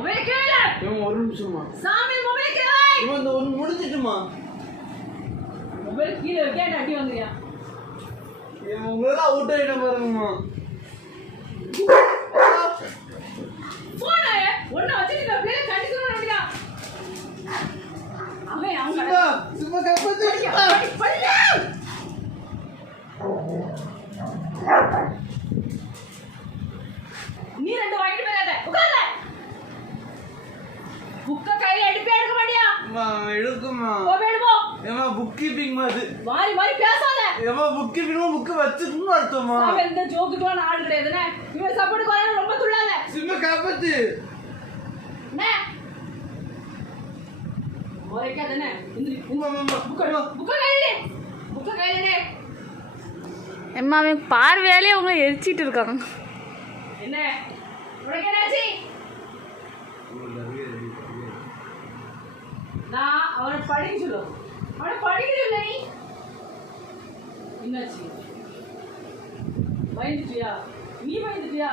Mobile கேளு. ஒரு நிமிஷமா. சாமி மொபைல் கேளு. இந்த ஒன்னு முடிச்சிட்டுமா. மொபைல் கீழே வைக்க அடி வந்துறியா? உங்களா அவுட் ஆயிட்ட பாருங்கம்மா. போன் ஒண்ணு வச்சிட்டு இந்த பிள்ளை கண்டிக்கணும் நினைக்கிறா. அவன் சும்மா காப்பாத்து. பள்ளி. நீ ரெண்டு வாங்கிட்டு போறாத. உட்கார்ல. புக்க கையில எடுக்க மாட்டியா? அம்மா எடுக்குமா. போடுவோ. ஏமா புக் கீப்பிங் மாதிரி. மாறி மாறி பேசாத. ஏமா புக் கீப்பிங் புக் வச்சிருக்கணும் அர்த்தமா. அவன் இந்த ஜோக்குக்குலாம் ஆள் கிடையாதுனே. இவன் சப்போர்ட் கோரா ரொம்ப துள்ளாத. சும்மா காப்பாத்து. நே. ஓரேக்காதனே. புக்க கையில. அம்மா அவன் பார்வையாலே உங்களை எரிச்சிட்டு இருக்காங்க. என்ன உனக்கு என்னாச்சு? நான் அவனை படிக்க சொல்லு. அவனை படிக்க சொல்ல நீ. என்னாச்சு? பயந்துட்டியா? நீ பயந்துட்டியா?